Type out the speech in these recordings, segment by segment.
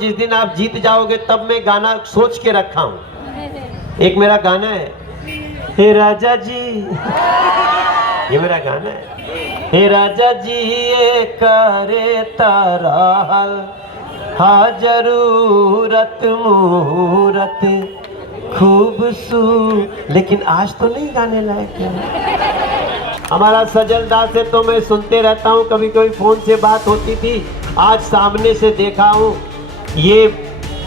जिस दिन आप जीत जाओगे तब मैं गाना सोच के रखा हूँ। एक मेरा गाना है, हे राजा जी, ये मेरा गाना है। हे राजा जी ये करे ताराहल हा जरूरत मुहूर्त खूबसूरत, लेकिन आज तो नहीं गाने लायक है। हमारा सजलदास से तो मैं सुनते रहता हूँ, कभी कभी फोन से बात होती थी, आज सामने से देखा हूँ। ये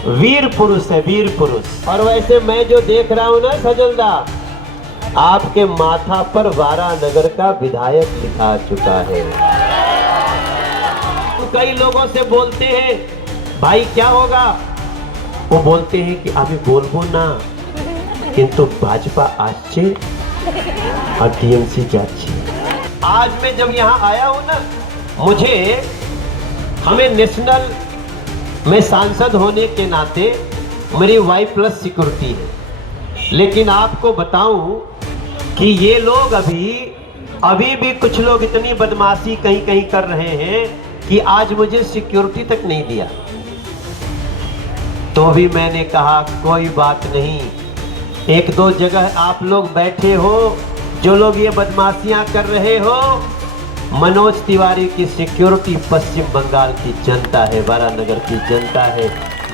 वीर पुरुष है, वीर पुरुष। और वैसे मैं जो देख रहा हूँ ना सजलदा, आपके माथा पर वारानगर का विधायक लिखा चुका है। तो कई लोगों से बोलते हैं भाई क्या होगा, वो बोलते हैं कि अभी बोलबो ना, किंतु भाजपा आछे और टीएमसी जाच्छे। आज मैं जब यहाँ आया हूँ ना, मुझे हमें नेशनल में सांसद होने के नाते मेरी Y+ सिक्योरिटी है, लेकिन आपको बताऊं कि ये लोग अभी भी कुछ लोग इतनी बदमाशी कहीं कहीं कर रहे हैं कि आज मुझे सिक्योरिटी तक नहीं दिया। तो भी मैंने कहा कोई बात नहीं, एक दो जगह आप लोग बैठे हो, जो लोग ये बदमाशियां कर रहे हो, मनोज तिवारी की सिक्योरिटी पश्चिम बंगाल की जनता है, वारानगर की जनता है।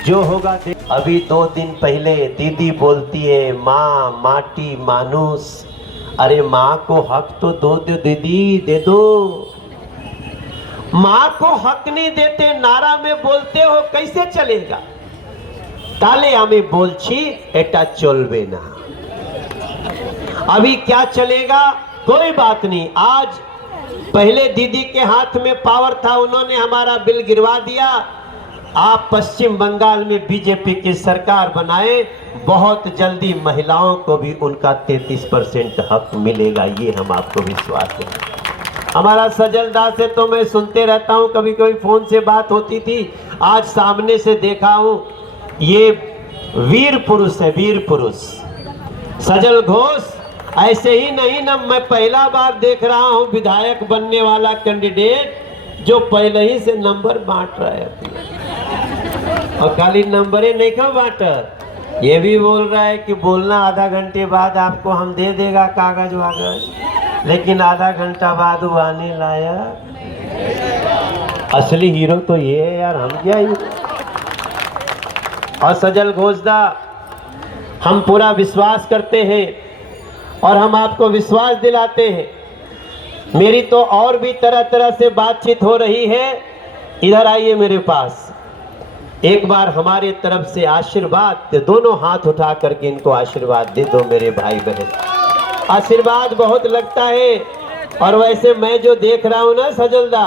जो होगा अभी 2 दिन पहले दीदी बोलती है माँ माटी मानुस, अरे माँ को हक तो दो दीदी, दे दो। माँ को हक नहीं देते, नारा में बोलते हो, कैसे चलेगा। ताले आमे बोलछी एटा चलबे ना। अभी क्या चलेगा, कोई बात नहीं। आज पहले दीदी के हाथ में पावर था, उन्होंने हमारा बिल गिरवा दिया। आप पश्चिम बंगाल में बीजेपी की सरकार बनाए, बहुत जल्दी महिलाओं को भी उनका 33% हक मिलेगा, ये हम आपको विश्वास है। हमारा सजलदास से तो मैं सुनते रहता हूँ, कभी कभी फोन से बात होती थी, आज सामने से देखा हूँ। ये वीर पुरुष है, वीर पुरुष सजल घोष। ऐसे ही नहीं ना, मैं पहला बार देख रहा हूँ विधायक बनने वाला कैंडिडेट जो पहले ही से नंबर बांट रहा है अपने। और खाली नंबर ही नहीं क्यों बांटा, ये भी बोल रहा है कि बोलना आधा घंटे बाद आपको हम दे देगा कागज वागज, लेकिन आधा घंटा बाद वो आने लाया। असली हीरो तो ये है यार, हम क्या ही। और सजल घोषदा, हम पूरा विश्वास करते हैं और हम आपको विश्वास दिलाते हैं। मेरी तो और भी तरह तरह से बातचीत हो रही है, इधर आइए मेरे पास। एक बार हमारे तरफ से आशीर्वाद, दोनों हाथ उठा करके इनको आशीर्वाद दे दो मेरे भाई बहन। आशीर्वाद बहुत लगता है। और वैसे मैं जो देख रहा हूं ना सजलदा,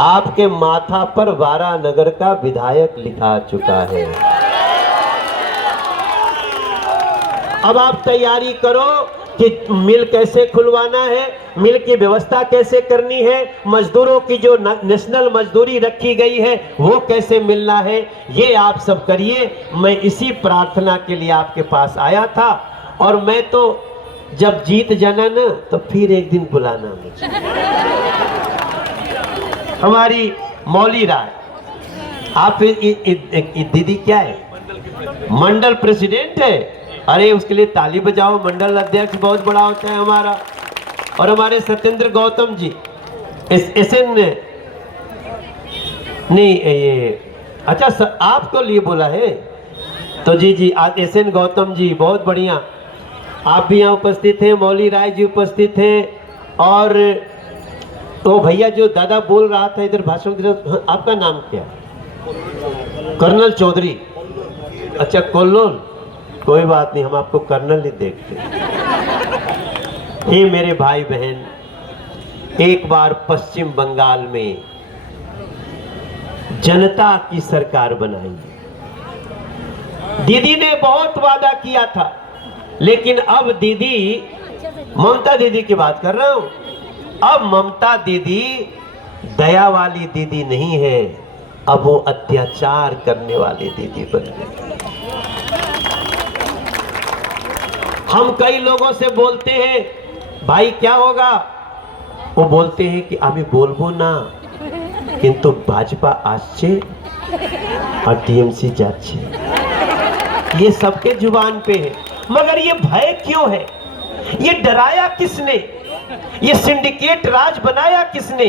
आपके माथा पर वारानगर का विधायक लिखा चुका है। अब आप तैयारी करो कि मिल कैसे खुलवाना है, मिल की व्यवस्था कैसे करनी है, मजदूरों की जो नेशनल मजदूरी रखी गई है वो कैसे मिलना है, ये आप सब करिए। मैं इसी प्रार्थना के लिए आपके पास आया था। और मैं तो जब जीत जाना ना, तो फिर एक दिन बुलाना मुझे। हमारी मौली राय, आप दीदी क्या है, मंडल प्रेसिडेंट है। अरे उसके लिए ताली बजाओ, मंडल अध्यक्ष बहुत बड़ा होता है हमारा। और हमारे सत्येंद्र गौतम जी SN नहीं, ये अच्छा आपको लिए बोला है तो जी SN गौतम जी बहुत बढ़िया, आप भी यहाँ उपस्थित हैं। मौली राय जी उपस्थित हैं। और तो भैया जो दादा बोल रहा था इधर भाषण, आपका नाम क्या, कर्नल चौधरी, अच्छा कोल्लोल, कोई बात नहीं, हम आपको कर्नल ही देखते। ये मेरे भाई बहन, एक बार पश्चिम बंगाल में जनता की सरकार बनाई। दीदी ने बहुत वादा किया था, लेकिन अब दीदी, ममता दीदी की बात कर रहा हूं, अब ममता दीदी दया वाली दीदी नहीं है, अब वो अत्याचार करने वाली दीदी बन गई। हम कई लोगों से बोलते हैं भाई क्या होगा, वो बोलते हैं कि अभी बोलबो ना, किंतु भाजपा आछे और टीएमसी जाच्छे, ये सबके जुबान पे है। मगर ये भय क्यों है? ये डराया किसने? ये सिंडिकेट राज बनाया किसने?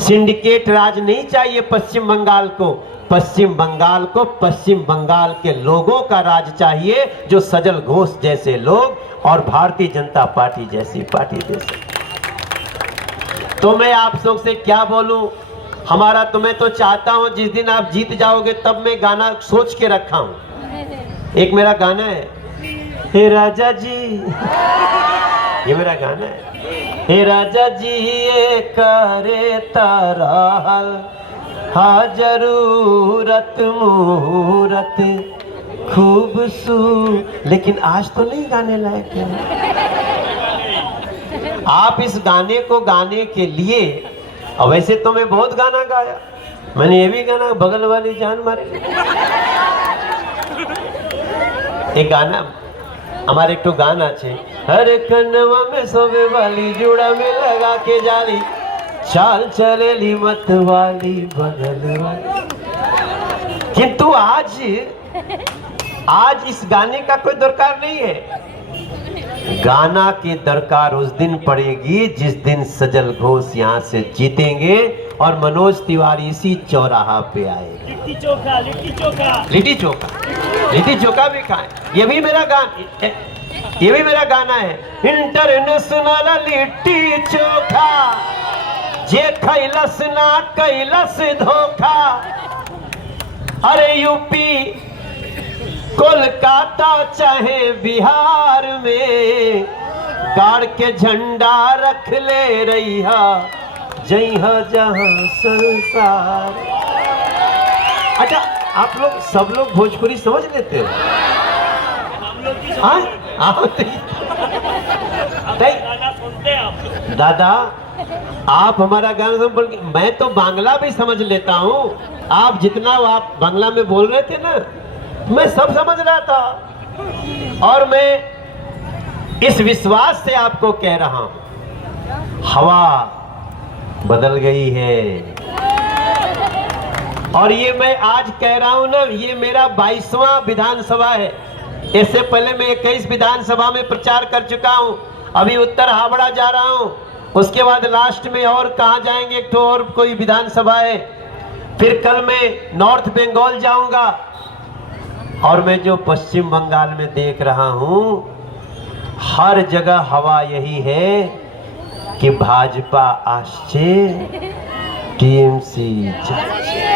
सिंडिकेट राज नहीं चाहिए पश्चिम बंगाल को। पश्चिम बंगाल को पश्चिम बंगाल के लोगों का राज चाहिए, जो सजल घोष जैसे लोग और भारतीय जनता पार्टी जैसी पार्टी दे सके। तो मैं आप लोग से क्या बोलूं? हमारा तो मैं तो चाहता हूं जिस दिन आप जीत जाओगे तब मैं गाना सोच के रखा हूं। एक मेरा गाना है, हे राजा जी, ये मेरा गाना है। हे राजा जी ये करे तरहल हा जरूरत मूरत खूबसूरत, लेकिन आज तो नहीं गाने लायक है। आप इस गाने को गाने के लिए, और वैसे तो मैं बहुत गाना गाया, मैंने ये भी गाना बगल वाली जान मारे। एक गाना हमारे एक तो गाना छे, हर कनवा में सोवे वाली जुड़ा में लगा के जाली, चाल चलेली मत वाली बगल वाली। किंतु आज इस गाने का कोई दरकार नहीं है। गाना की दरकार उस दिन पड़ेगी जिस दिन सजल घोष यहाँ से जीतेंगे और मनोज तिवारी इसी चौराहा पे आएगा। लिट्टी चोखा, लिट्टी चोखा, लिट्टी चोखा, लिट्टी चोखा भी खाएं। ये भी मेरा गाना है। इंटरनेशनल लिट्टी चोखा, जे खैलस ना कैलस धोखा। अरे यूपी कोलकाता चाहे बिहार में, गाड़ के झंडा रख ले रहिया जइहा जहां संसार। अच्छा, आप लोग सब लोग भोजपुरी समझ लेते हो? दादा आप हमारा गाना सुन, मैं तो बांग्ला भी समझ लेता हूँ। आप जितना आप बांग्ला में बोल रहे थे ना, मैं सब समझ रहा था। और मैं इस विश्वास से आपको कह रहा हूं, हवा बदल गई है। और ये मैं आज कह रहा हूं ना, ये मेरा 22वां विधानसभा है। इससे पहले मैं 21 विधानसभा में प्रचार कर चुका हूं। अभी उत्तर हावड़ा जा रहा हूं, उसके बाद लास्ट में और कहां जाएंगे, एक तो और कोई विधानसभा है। फिर कल मैं नॉर्थ बंगाल जाऊंगा। और मैं जो पश्चिम बंगाल में देख रहा हूं, हर जगह हवा यही है कि भाजपा आश्चे, टीएमसी जाच्छे।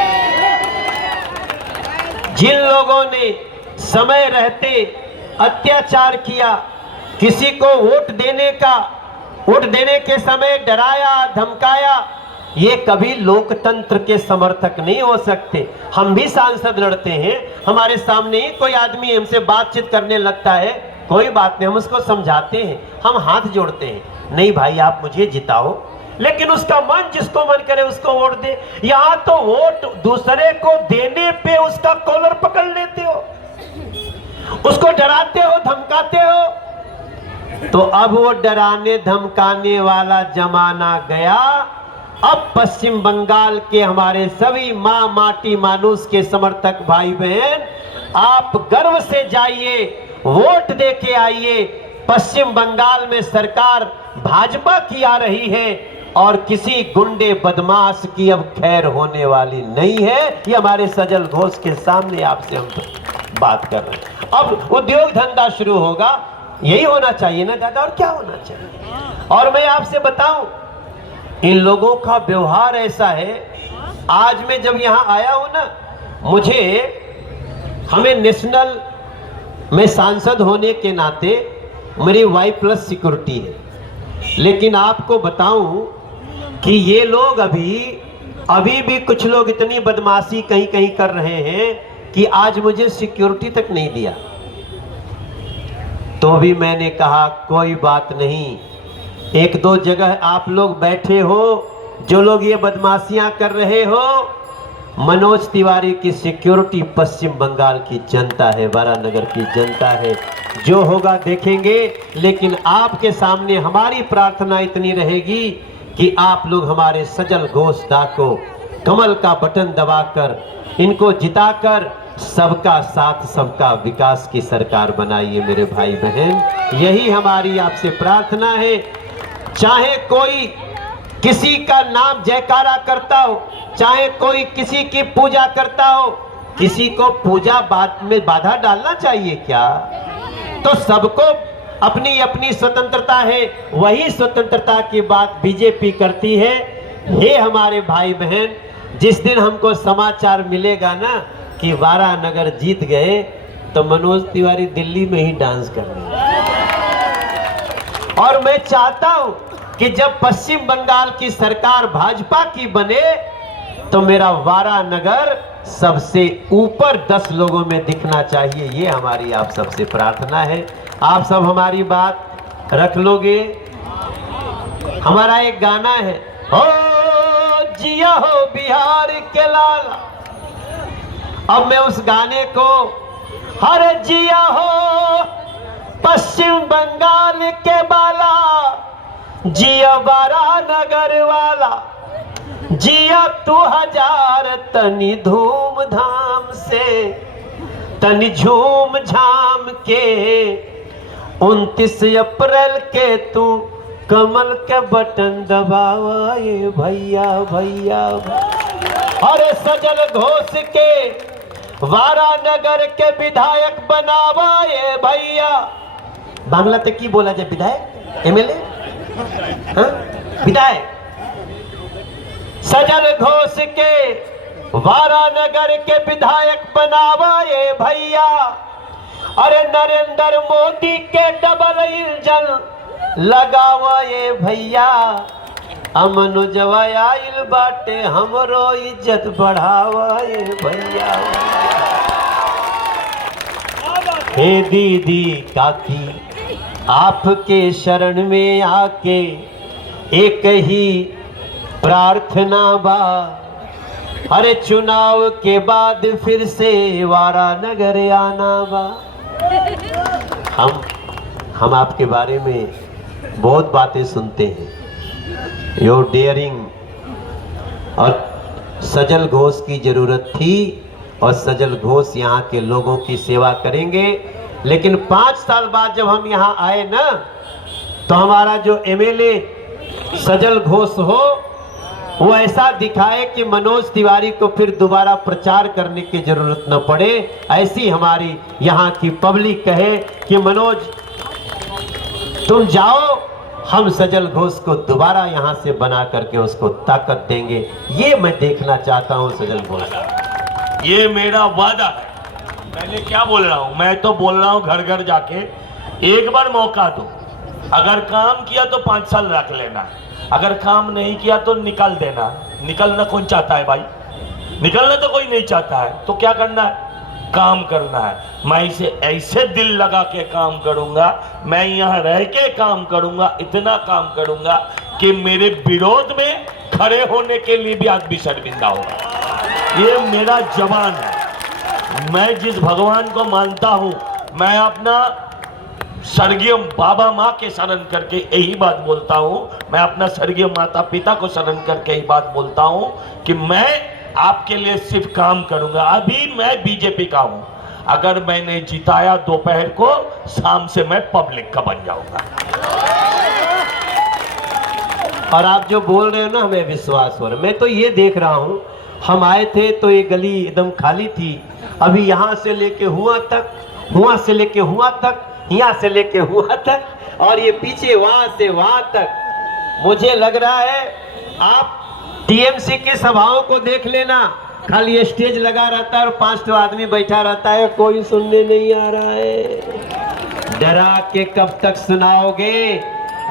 जिन लोगों ने समय रहते अत्याचार किया, किसी को वोट देने के समय डराया धमकाया, ये कभी लोकतंत्र के समर्थक नहीं हो सकते। हम भी सांसद लड़ते हैं, हमारे सामने ही कोई आदमी हमसे बातचीत करने लगता है, कोई बात नहीं, हम उसको समझाते हैं, हम हाथ जोड़ते हैं, नहीं भाई आप मुझे जिताओ। लेकिन उसका मन जिसको मन करे उसको वोट दे। यहाँ तो वोट दूसरे को देने पे उसका कॉलर पकड़ लेते हो, उसको डराते हो, धमकाते हो। तो अब वो डराने धमकाने वाला जमाना गया। अब पश्चिम बंगाल के हमारे सभी मां माटी मानुष के समर्थक भाई बहन, आप गर्व से जाइए, वोट देके आइए। पश्चिम बंगाल में सरकार भाजपा की आ रही है और किसी गुंडे बदमाश की अब खैर होने वाली नहीं है। ये हमारे सजल घोष के सामने आपसे हम बात कर रहे हैं। अब उद्योग धंधा शुरू होगा, यही होना चाहिए ना दादा, और क्या होना चाहिए। और मैं आपसे बताऊं, इन लोगों का व्यवहार ऐसा है। आज मैं जब यहां आया हूं ना, हमें नेशनल में सांसद होने के नाते मेरी Y+ सिक्योरिटी है। लेकिन आपको बताऊं कि ये लोग अभी भी कुछ लोग इतनी बदमाशी कहीं कहीं कर रहे हैं कि आज मुझे सिक्योरिटी तक नहीं दिया। तो भी मैंने कहा कोई बात नहीं, एक दो जगह आप लोग बैठे हो, जो लोग ये बदमाशियां कर रहे हो, मनोज तिवारी की सिक्योरिटी पश्चिम बंगाल की जनता है, वारानगर की जनता है। जो होगा देखेंगे। लेकिन आपके सामने हमारी प्रार्थना इतनी रहेगी कि आप लोग हमारे सजल घोष दा को कमल का बटन दबाकर इनको जिताकर सबका साथ सबका विकास की सरकार बनाइए मेरे भाई बहन। यही हमारी आपसे प्रार्थना है। चाहे कोई किसी का नाम जयकारा करता हो, चाहे कोई किसी की पूजा करता हो, किसी को पूजा बात में बाधा डालना चाहिए क्या? तो सबको अपनी अपनी स्वतंत्रता है, वही स्वतंत्रता की बात बीजेपी करती है। हे हमारे भाई बहन, जिस दिन हमको समाचार मिलेगा ना कि वारानगर जीत गए, तो मनोज तिवारी दिल्ली में ही डांस करेंगे। और मैं चाहता हूं कि जब पश्चिम बंगाल की सरकार भाजपा की बने तो मेरा वारानगर सबसे ऊपर 10 लोगों में दिखना चाहिए। ये हमारी आप सबसे प्रार्थना है। आप सब हमारी बात रख लोगे? हमारा एक गाना है, ओ जिया हो बिहार के लाला। अब मैं उस गाने को, हर जिया हो पश्चिम बंगाल के बाला, जिया वारानगर वाला, जिया तू हजार तनी धूम धाम से, तनी झूम झाम के, 29 अप्रैल के तू कमल के बटन दबावा ये भैया भैया। अरे सजल घोष के वारानगर के विधायक बनावा ये भैया। बांग्ला तक की बोला जाए? विधायक, एमएलए, विधायक। सजल घोष के वारानगर के विधायक बनावा ये भैया। अरे नरेंद्र मोदी के डबल इंजन लगावा ये भैया। अमन जवायाइल बाटे हमरो इज्जत बढ़ावा ये भैया। हे दीदी काकी, आपके शरण में आके एक ही प्रार्थना बा, अरे चुनाव के बाद फिर से वारानगर आना बा। हम आपके बारे में बहुत बातें सुनते हैं, योर डेयरिंग, और सजल घोष की जरूरत थी और सजल घोष यहाँ के लोगों की सेवा करेंगे। लेकिन 5 साल बाद जब हम यहाँ आए ना, तो हमारा जो एमएलए सजल घोष हो वो ऐसा दिखाए कि मनोज तिवारी को फिर दोबारा प्रचार करने की जरूरत न पड़े। ऐसी हमारी यहाँ की पब्लिक कहे कि मनोज तुम जाओ, हम सजल घोष को दोबारा यहाँ से बना करके उसको ताकत देंगे। ये मैं देखना चाहता हूँ सजल घोष। ये मेरा वादा है। मैंने क्या बोल रहा हूँ? मैं तो बोल रहा हूँ घर घर जाके एक बार मौका दो। अगर काम किया तो 5 साल रख लेना, अगर काम नहीं किया तो निकल देना। निकलना कौन चाहता है भाई? निकलना तो कोई नहीं चाहता है। तो क्या करना है? काम करना है। मैं इसे ऐसे दिल लगा के काम करूंगा, मैं यहाँ रह के काम करूंगा, इतना काम करूंगा कि मेरे विरोध में खड़े होने के लिए भी आदमी शर्मिंदा होगा। ये मेरा जवान है। मैं जिस भगवान को मानता हूं, मैं अपना स्वर्गीय बाबा माँ के शरण करके यही बात बोलता हूं, मैं अपना स्वर्गीय माता पिता को शरण करके यही बात बोलता हूं कि मैं आपके लिए सिर्फ काम करूंगा। अभी मैं बीजेपी का हूं, अगर मैंने जिताया दोपहर को, शाम से मैं पब्लिक का बन जाऊंगा। और आप जो बोल रहे हो ना, हमें विश्वास हो रहा है। मैं तो ये देख रहा हूं, हम आए थे तो ये गली एकदम खाली थी, अभी यहाँ से लेके हुआ तक, हुआ से लेके हुआ तक, यहाँ से लेके हुआ तक, और ये पीछे वहां से वहां तक। मुझे लग रहा है आप टीएमसी की सभाओं को देख लेना, खाली स्टेज लगा रहता है और 5 आदमी बैठा रहता है, कोई सुनने नहीं आ रहा है। डरा के कब तक सुनाओगे?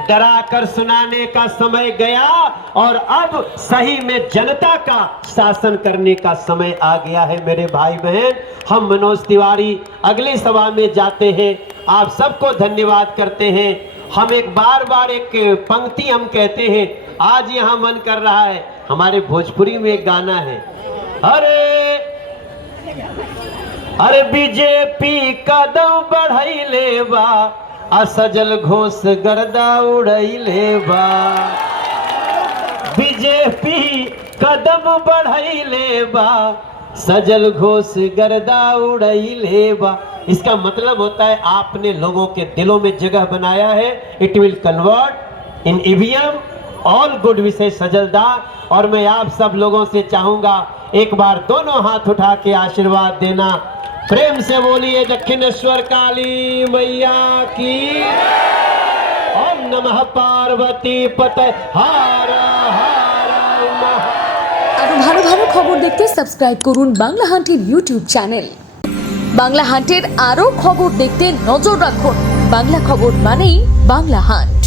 डरा कर सुनाने का समय गया और अब सही में जनता का शासन करने का समय आ गया है मेरे भाई बहन। हम मनोज तिवारी अगली सभा में जाते हैं, आप सबको धन्यवाद करते हैं। हम एक बार एक पंक्ति हम कहते हैं, आज यहाँ मन कर रहा है, हमारे भोजपुरी में एक गाना है, अरे बीजेपी कदम बढ़ाइले बा, सजल घोष गर्दा उड़ाइले बा। बीजेपी कदम बढ़ाई लेबा सजल घोष गर्दा उड़ाई लेबा। इसका मतलब होता है आपने लोगों के दिलों में जगह बनाया है। It will convert in EVM all good विषय सजलदा। और मैं आप सब लोगों से चाहूंगा एक बार दोनों हाथ उठा के आशीर्वाद देना। प्रेम से बोलिए दक्षिणेश्वर काली मैया की। ओम नमः पार्वती पते हर हर महा। আরো ভালো ভালো খবর দেখতে সাবস্ক্রাইব করুন বাংলা হান্টের ইউটিউব চ্যানেল। বাংলা হান্টের আরো খবর দেখতে নজর রাখুন। বাংলা খবর মানেই বাংলা হান্ট।